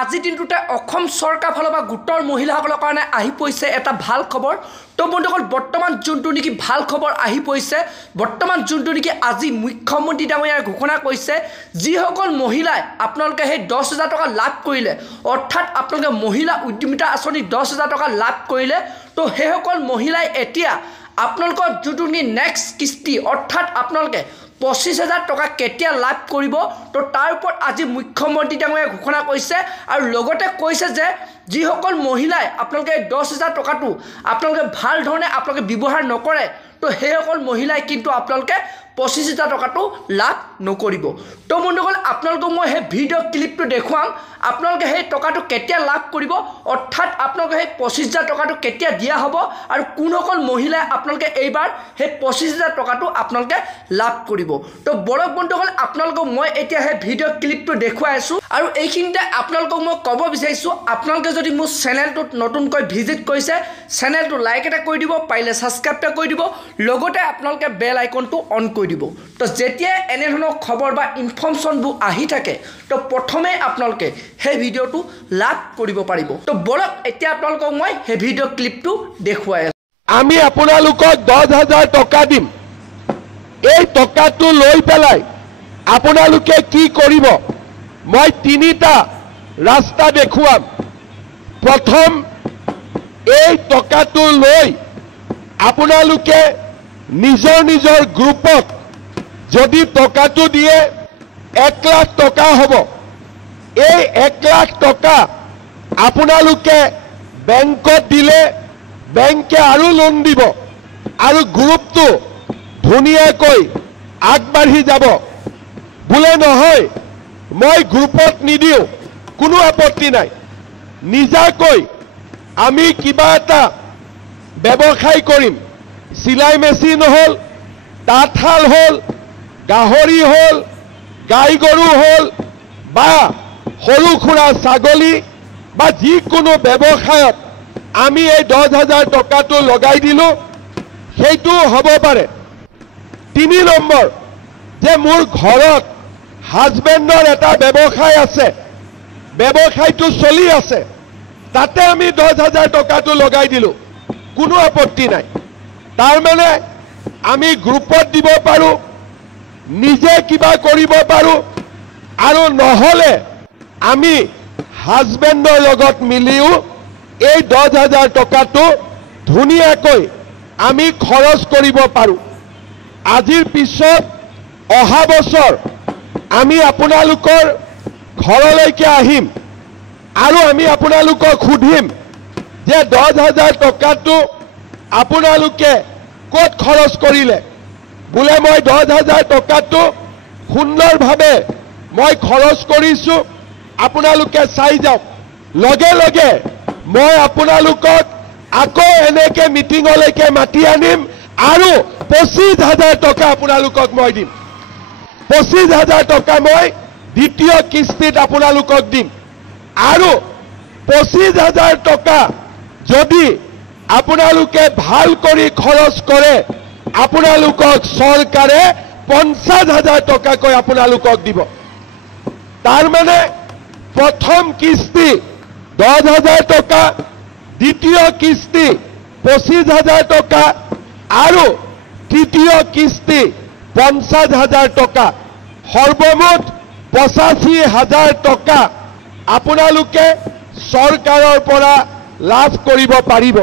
আজি দিনটোতে অসম চৰকাৰ ফালৰ পৰা গোটৰ মহিলাসকলৰ কাৰণে আহি পৰিছে এটা ভাল খবৰ। তো বন্ধুসকল বৰ্তমান যোনটো নেকি ভাল খবৰ আহি পৰিছে, বৰ্তমান যোনটো নেকি আজি মুখ্যমন্ত্ৰী ডাঙৰীয়াই ঘোষণা কৰিছে, যিসকল মহিলাই আপোনালোকে সেই 10,000 টকা লাভ কৰিলে, অৰ্থাৎ আপোনালোকে মহিলা উদ্যমিতা আঁচনি 10,000 টকা লাভ কৰিলে, তো সেইসকল মহিলাই এতিয়া আপোনালোকৰ যোনটো নেক্সট কিস্তি অৰ্থাৎ আপোনালোকে 25,000 টকা কেতিয়া লাভ কৰিব, তো তাৰ ওপৰত আজি মুখ্যমন্ত্ৰী ডাঙৰীয়াই ঘোষণা কৰিছে। আৰু লগতে কৈছে যে যিসকল মহিলাই আপোনালোকে 10,000 টকাটো আপোনালোকে ভাল ধৰণে আপোনালোকে ব্যৱহাৰ নকৰে, তো সেইসকল মহিলাই কিন্তু আপোনালোকে 25,000 টকাটো লাভ নকৰিব। তো বন্ধুসকল আপোনালোকক মই সেই ভিডিঅ' ক্লিপটো দেখুৱাম, আপোনালোকে সেই টকাটো কেতিয়া লাভ কৰিব, অৰ্থাৎ আপোনালোকে সেই 25,000 টকাটো কেতিয়া দিয়া হ'ব আৰু কোনসকল মহিলাই আপোনালোকে এইবাৰ সেই 25,000 টকাটো আপোনালোকে লাভ কৰিব। তো বলক বন্ধুসকল আপোনালোকক মই এতিয়া সেই ভিডিঅ' ক্লিপটো দেখুৱাই আছোঁ। আৰু এইখিনিতে আপোনালোকক মই ক'ব বিচাৰিছোঁ, আপোনালোকে যদি মোৰ চেনেলটোত নতুনকৈ ভিজিট কৰিছে, চেনেলটো লাইক এটা কৰি দিব, পাৰিলে ছাবস্ক্ৰাইব এটা কৰি দিব, লগতে আপোনালোকে বেল আইকনটো অন কৰি দিব। তো যেতিয়াই এনেধৰণৰ খবৰ বা ইনফৰ্মেশ্যনবোৰ আহি থাকে, তো প্ৰথমে আপোনালোকে সেই ভিডিঅ'টো লাভ কৰিব পাৰিব। তো বলক এতিয়া আপোনালোকক মই সেই ভিডিঅ' ক্লিপটো দেখুৱাই আছোঁ। আমি আপোনালোকক 10,000 টকা দিম। এই টকাটো লৈ পেলাই আপোনালোকে কি কৰিব, মই 3টা ৰাস্তা দেখুৱাম। প্ৰথম, এই টকাটো লৈ আপোনালোকে নিজৰ নিজৰ গ্ৰুপত যদি টকাটো দিয়ে 1 লাখ টকা হ'ব। এই 1 লাখ টকা আপোনালোকে বেংকত দিলে বেংকে আৰু লোন দিব আৰু গ্ৰুপটো ধুনীয়াকৈ আগবাঢ়ি যাব। বোলে নহয় মই গ্ৰুপত নিদিওঁ, কোনো আপত্তি নাই, নিজাকৈ আমি কিবা এটা ব্যৱসায় কৰিম, চিলাই মেচিন হ'ল, তাঁতশাল হ'ল, গাহৰি হ'ল, গাই গৰু হ'ল, বা সৰু সুৰা ছাগলী বা যিকোনো ব্যৱসায়ত আমি এই 10,000 টকাটো লগাই দিলোঁ, সেইটো হ'ব পাৰে। 3 নম্বৰ, যে মোৰ ঘৰত হাজবেণ্ডৰ এটা ব্যৱসায় আছে, ব্যৱসায়টো চলি আছে, তাতে আমি 10,000 টকাটো লগাই দিলোঁ, কোনো আপত্তি নাই। তাৰমানে আমি গ্ৰুপত দিব পাৰোঁ, নিজে কিবা কৰিব পাৰোঁ, আৰু নহ'লে আমি হাজবেণ্ডৰ লগত মিলিও এই 10,000 টকাটো ধুনীয়াকৈ আমি খৰচ কৰিব পাৰোঁ। আজিৰ পিছত অহা বছৰ আমি আপোনালোকৰ ঘৰলৈকে আহিম আৰু আমি আপোনালোকক সুধিম যে 10,000 টকাটো আপোনালোকে ক'ত খৰচ কৰিলে। বোলে মই 10,000 টকাটো সুন্দৰভাৱে মই খৰচ কৰিছোঁ, আপোনালোকে চাই যাওক। লগে লগে মই আপোনালোকক আকৌ এনেকৈ মিটিঙলৈকে মাতি আনিম আৰু 25,000 টকা আপোনালোকক মই দিম। 25,000 টকা মই দ্বিতীয় কিস্তিত আপোনালোকক দিম। আৰু 25,000 টকা যদি আপোনালোকে ভাল কৰি খৰচ কৰে, আপোনালোকক চৰকাৰে 50,000 টকাকৈ আপোনালোকক দিব। তাৰমানে প্ৰথম কিস্তি 10,000 টকা, দ্বিতীয় কিস্তি 25,000 টকা আৰু তৃতীয় কিস্তি 50,000 টকা, সৰ্বমুঠ 85,000 টকা আপোনালোকে চৰকাৰৰ পৰা লাভ কৰিব পাৰিব।